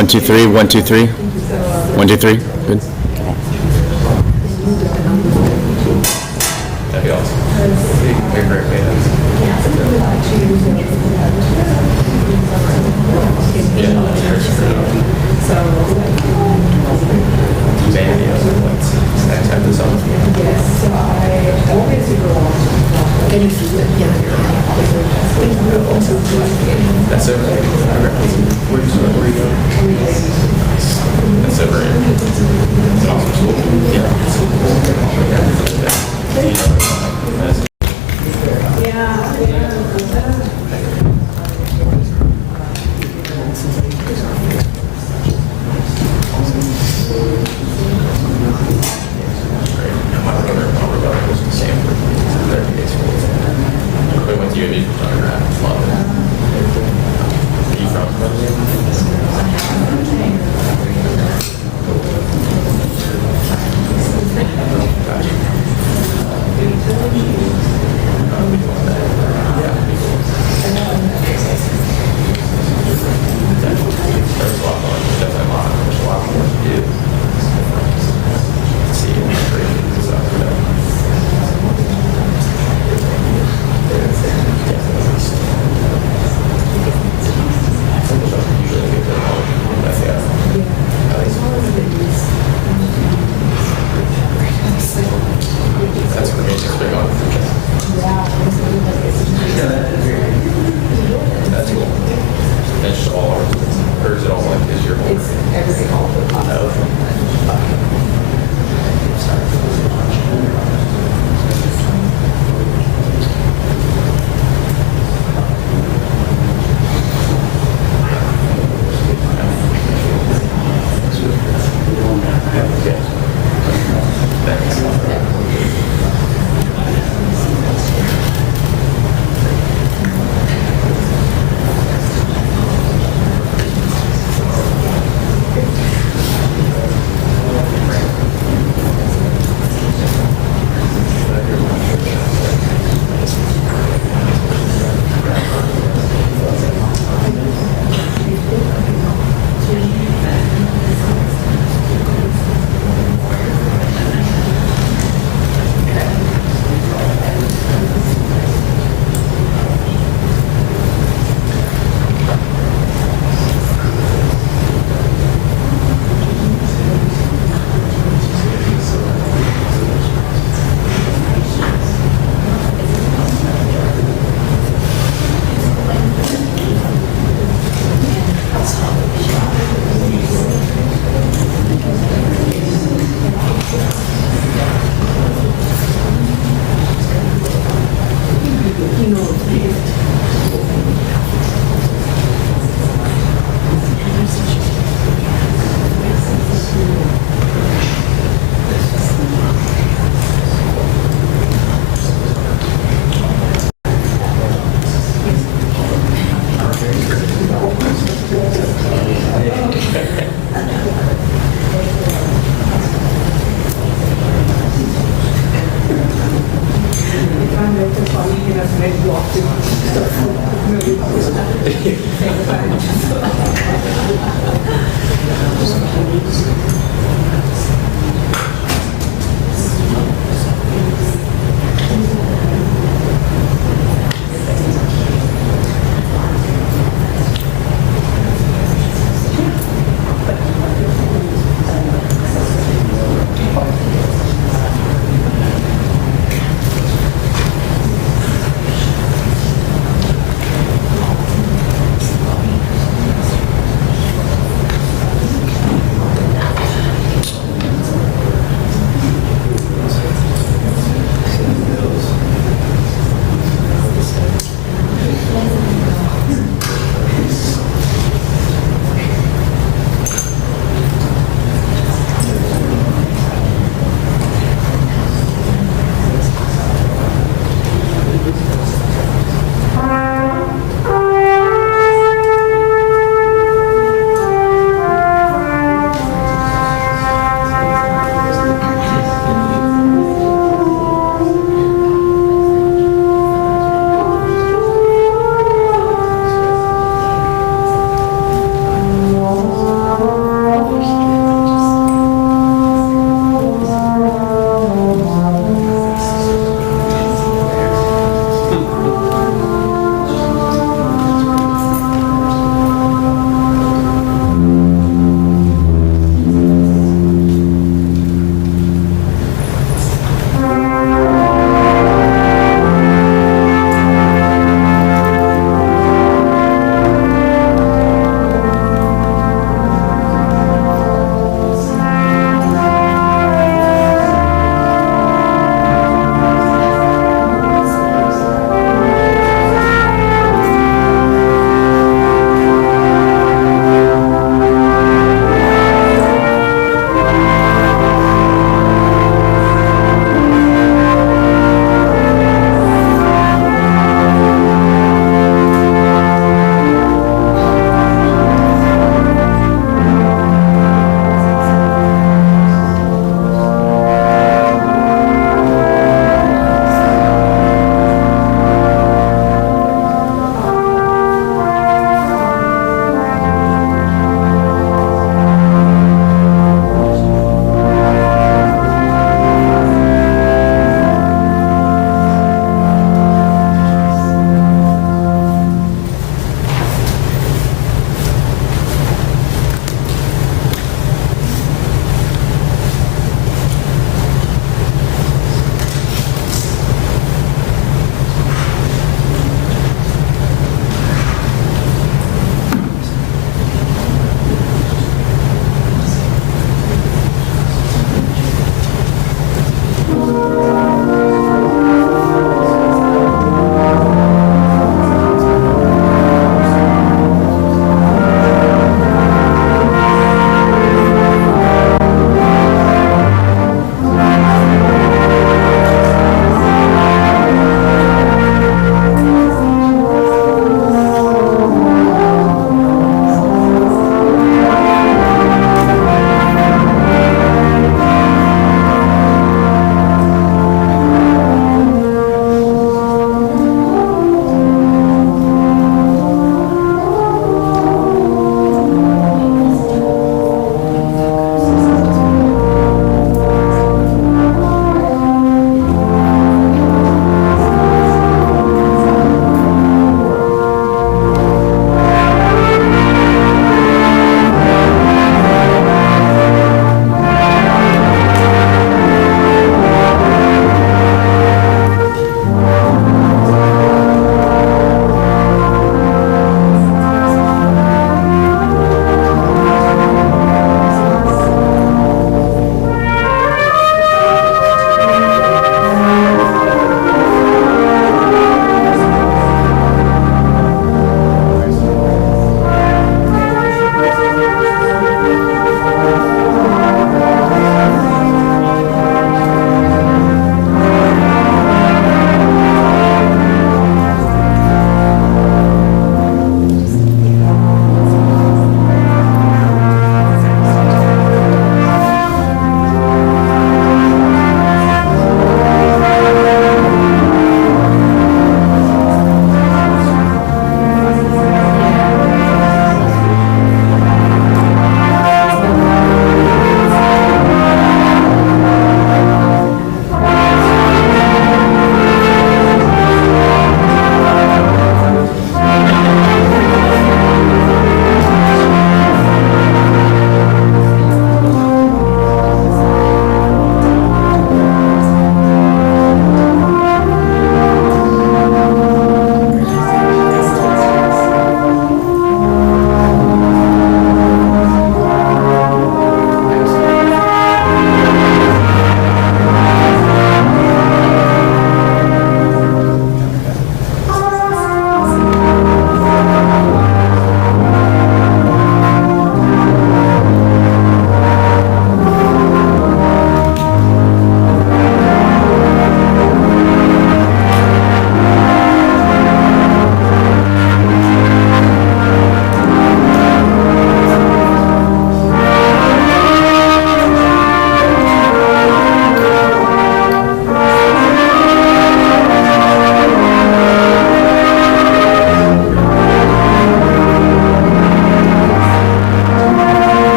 1, 2, 3, 1, 2, 3. 1, 2, 3. Good. That'd be awesome. Very famous. Vanity of what snacks have this on. That's over there. Where are you going? That's over here.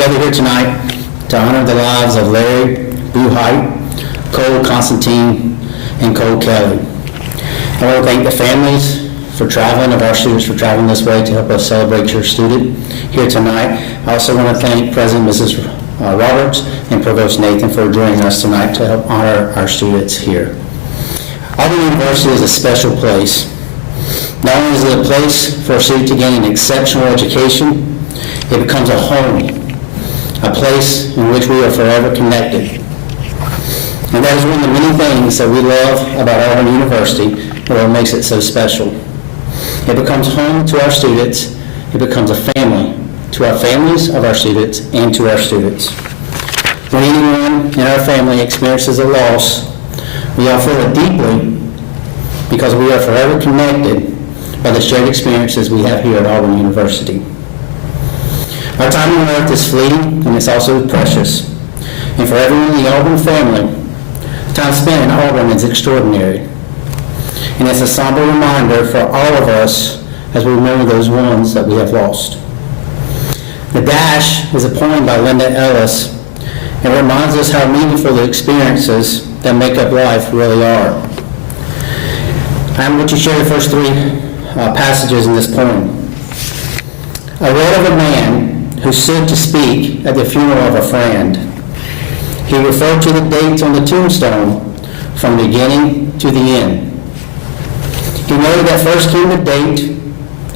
together here tonight to honor the lives of Larry Buhite, Cole Constantine, and Cole Kelly. I want to thank the families for traveling, of our students for traveling this way to help us celebrate your student here tonight. I also want to thank President Mrs. Roberts and Provost Nathan for joining us tonight to help honor our students here. Auburn University is a special place. Not only is it a place for a student to gain an exceptional education, it becomes a home, a place in which we are forever connected. And that is one of the many things that we love about Auburn University and what makes it so special. It becomes home to our students. It becomes a family to our families of our students and to our students. When anyone in our family experiences a loss, we all feel it deeply because we are forever connected by the shared experiences we have here at Auburn University. Our time on earth is fleeting and it's also precious. And for everyone in the Auburn family, time spent in Auburn is extraordinary. And it's a somber reminder for all of us as we remember those ones that we have lost. The Dash is a poem by Linda Ellis and reminds us how meaningful the experiences that make up life really are. I'm going to share the first three passages in this poem. I read of a man who stood to speak at the funeral of a friend. He referred to the dates on the tombstone from beginning to the end. He noted that first came the date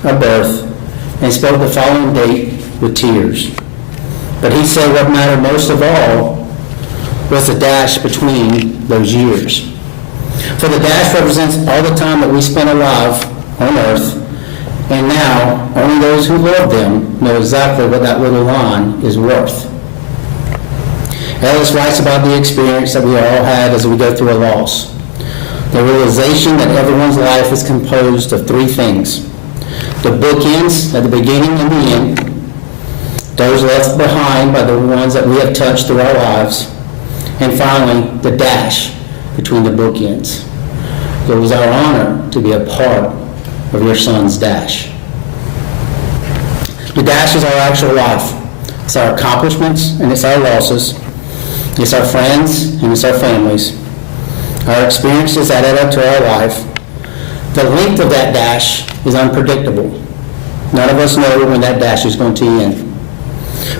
of birth and spelled the following date with tears. But he said what mattered most of all was the dash between those years. For the dash represents all the time that we spent alive on earth, and now only those who love them know exactly what that little line is worth. Ellis writes about the experience that we all had as we go through a loss. The realization that everyone's life is composed of three things: the bookends at the beginning and the end, those left behind by the ones that we have touched through our lives, and finally, the dash between the bookends. It was our honor to be a part of your son's dash. The dash is our actual life. It's our accomplishments and it's our losses. It's our friends and it's our families. Our experiences that add up to our life. The length of that dash is unpredictable. None of us know when that dash is going to end.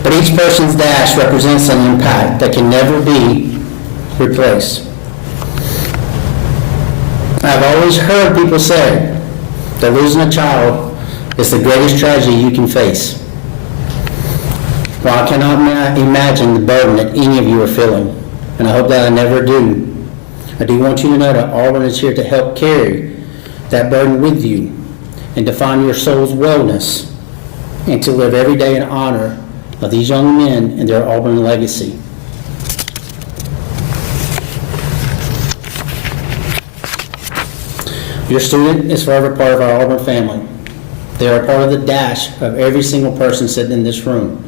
But each person's dash represents an impact that can never be replaced. I've always heard people say that losing a child is the greatest tragedy you can face. Well, I cannot imagine the burden that any of you are feeling, and I hope that I never do. I do want you to know that Auburn is here to help carry that burden with you and to find your soul's wellness and to live every day in honor of these young men and their Auburn legacy. Your student is forever part of our Auburn family. They are part of the dash of every single person sitting in this room.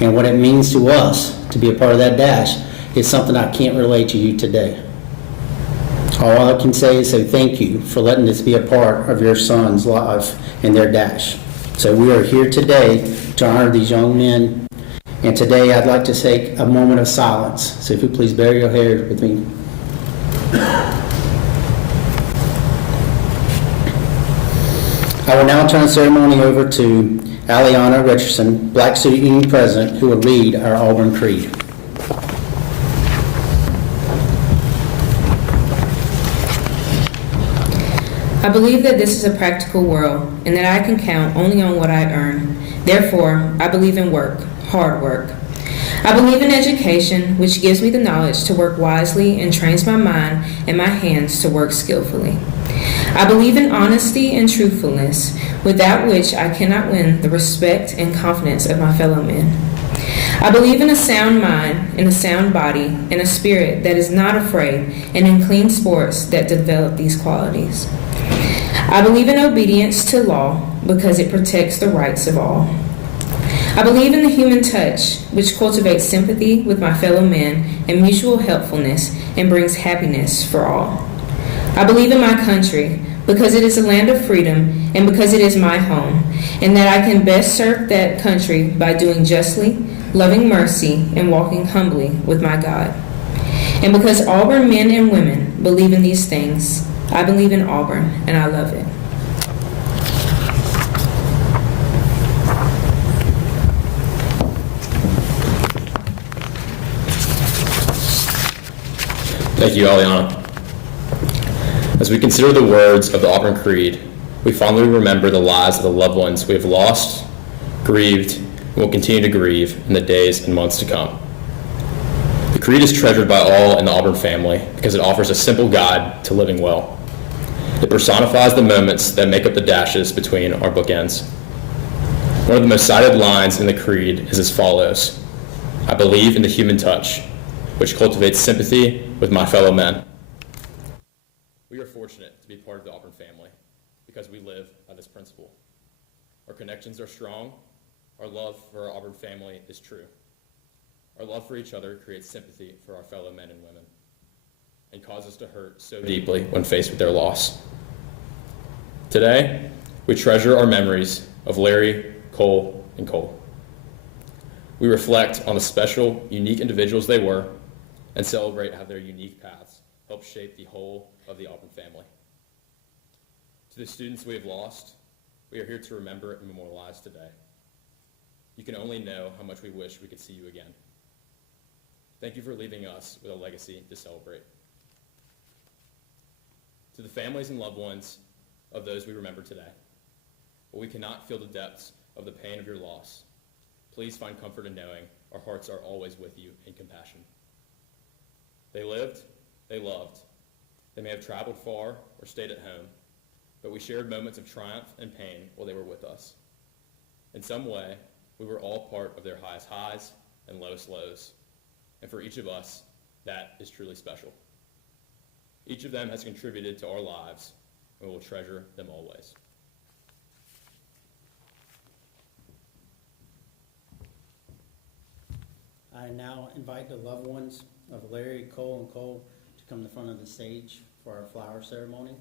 And what it means to us to be a part of that dash is something I can't relate to you today. All I can say is say thank you for letting this be a part of your son's life and their dash. So we are here today to honor these young men. And today I'd like to take a moment of silence. So if you please bury your head with me. I will now turn the ceremony over to Aliana Richardson, Black Student Union President, who will read our Auburn Creed. I believe that this is a practical world and that I can count only on what I earn. Therefore, I believe in work, hard work. I believe in education, which gives me the knowledge to work wisely and trains my mind and my hands to work skillfully. I believe in honesty and truthfulness, without which I cannot win the respect and confidence of my fellow men. I believe in a sound mind, in a sound body, and a spirit that is not afraid, and in clean sports that develop these qualities. I believe in obedience to law because it protects the rights of all. I believe in the human touch, which cultivates sympathy with my fellow men and mutual helpfulness and brings happiness for all. I believe in my country because it is a land of freedom and because it is my home, and that I can best serve that country by doing justly, loving mercy, and walking humbly with my God. And because Auburn men and women believe in these things, I believe in Auburn, and I love it. Thank you, Aliana. As we consider the words of the Auburn Creed, we fondly remember the lives of the loved ones we have lost, grieved, and will continue to grieve in the days and months to come. The Creed is treasured by all in the Auburn family because it offers a simple guide to living well. It personifies the moments that make up the dashes between our bookends. One of the most cited lines in the Creed is as follows: "I believe in the human touch, which cultivates sympathy with my fellow men." We are fortunate to be part of the Auburn family because we live by this principle. Our connections are strong. Our love for our Auburn family is true. Our love for each other creates sympathy for our fellow men and women and causes us to hurt so deeply when faced with their loss. Today, we treasure our memories of Larry, Cole, and Cole. We reflect on the special, unique individuals they were and celebrate how their unique paths helped shape the whole of the Auburn family. To the students we have lost, we are here to remember and memorialize today. You can only know how much we wish we could see you again. Thank you for leaving us with a legacy to celebrate. To the families and loved ones of those we remember today, while we cannot feel the depths of the pain of your loss, please find comfort in knowing our hearts are always with you in compassion. They lived, they loved. They may have traveled far or stayed at home, but we shared moments of triumph and pain while they were with us. In some way, we were all part of their highest highs and lowest lows. And for each of us, that is truly special. Each of them has contributed to our lives, and we will treasure them always. I now invite the loved ones of Larry, Cole, and Cole to come to the front of the stage for our flower ceremony.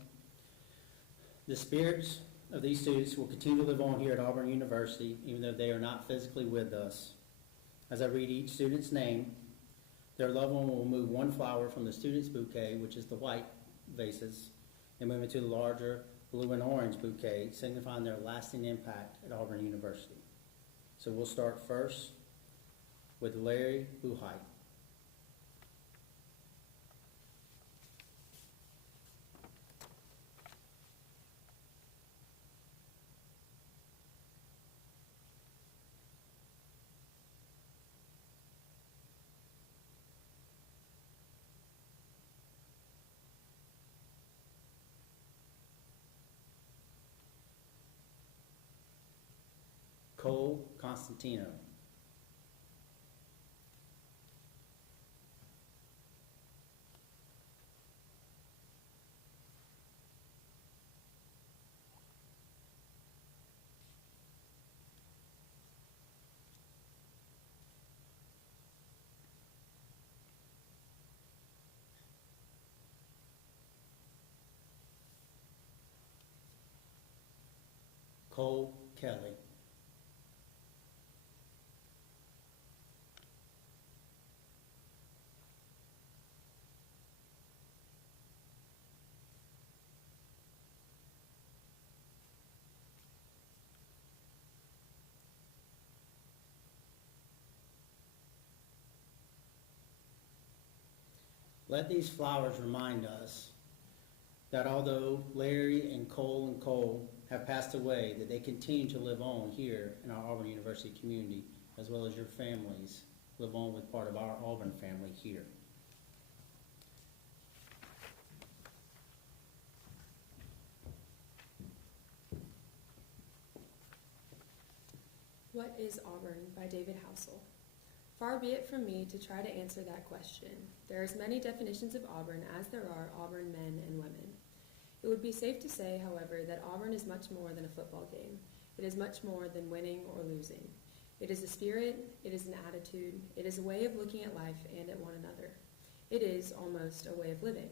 The spirits of these students will continue to live on here at Auburn University, even though they are not physically with us. As I read each student's name, their loved one will move one flower from the student's bouquet, which is the white vases, and move it to the larger blue and orange bouquet, signifying their lasting impact at Auburn University. So we'll start first with Larry Buhite. Cole Constantino. Cole Kelly. Let these flowers remind us that although Larry and Cole have passed away, that they continue to live on here in our Auburn University community, as well as your families live on with part of our Auburn family here. What is Auburn by David Housel? Far be it from me to try to answer that question. There are as many definitions of Auburn as there are Auburn men and women. It would be safe to say, however, that Auburn is much more than a football game. It is much more than winning or losing. It is a spirit, it is an attitude, it is a way of looking at life and at one another. It is, almost, a way of living.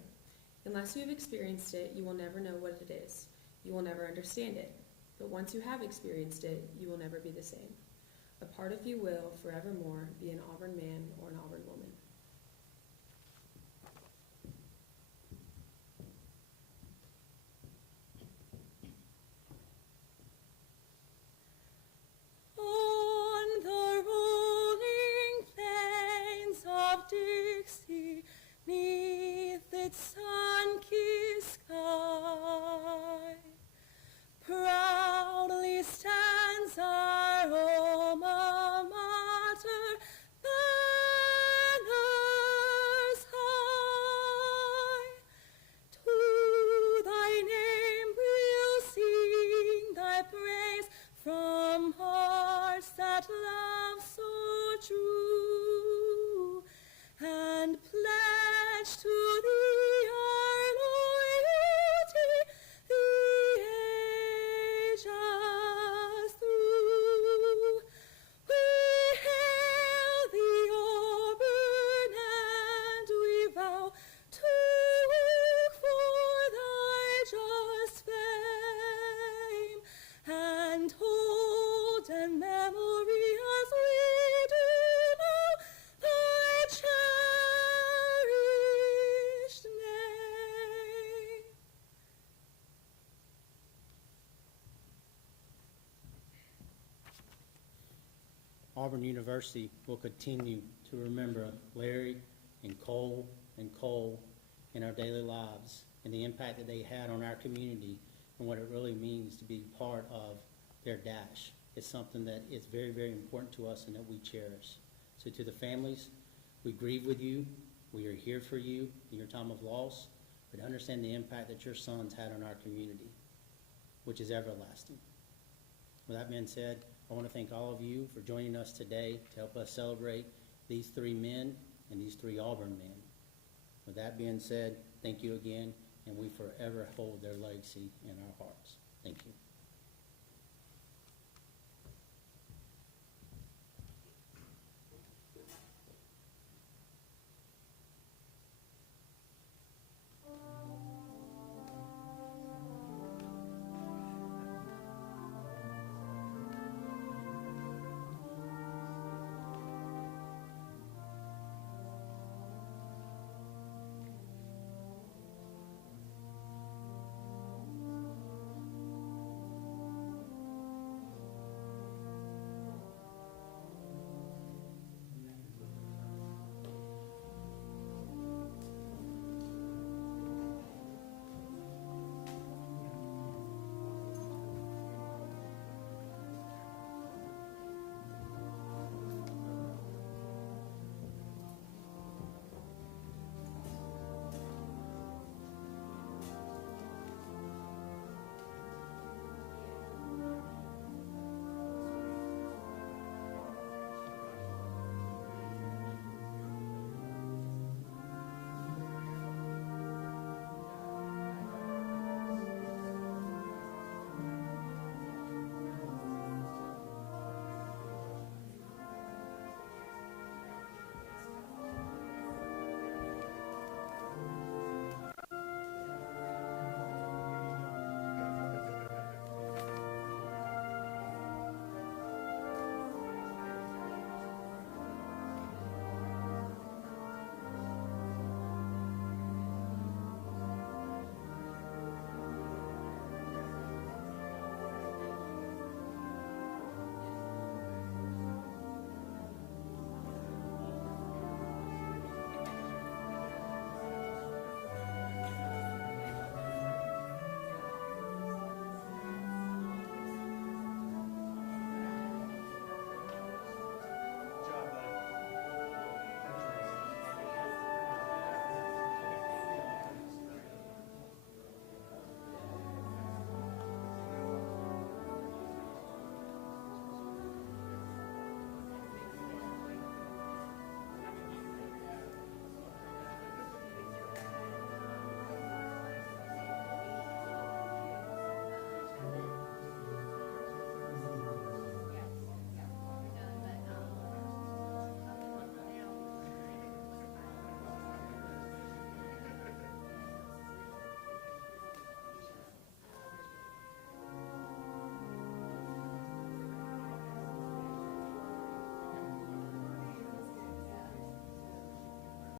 Unless you have experienced it, you will never know what it is. You will never understand it. But once you have experienced it, you will never be the same. a part of you will, forevermore, be an Auburn man or an Auburn woman. On the rolling plains of Dixie, 'neath its sun-kissed sky, proudly stands our alma mater, banners high. To thy name we'll sing thy praise from hearts that love so true, and pledge to thee our loyalty the ages through. We hail thee, Auburn, and we vow to work for thy just fame, and hold in memory as we do know thy cherished name. Auburn University will continue to remember Larry and Cole in our daily lives and the impact that they had on our community and what it really means to be part of their dash. It's something that is very, very important to us and that we cherish. So to the families, we grieve with you. We are here for you in your time of loss, but understand the impact that your sons had on our community, which is everlasting. With that being said, I want to thank all of you for joining us today to help us celebrate these three men and these three Auburn men. With that being said, thank you again, and we forever hold their legacy in our hearts. Thank you.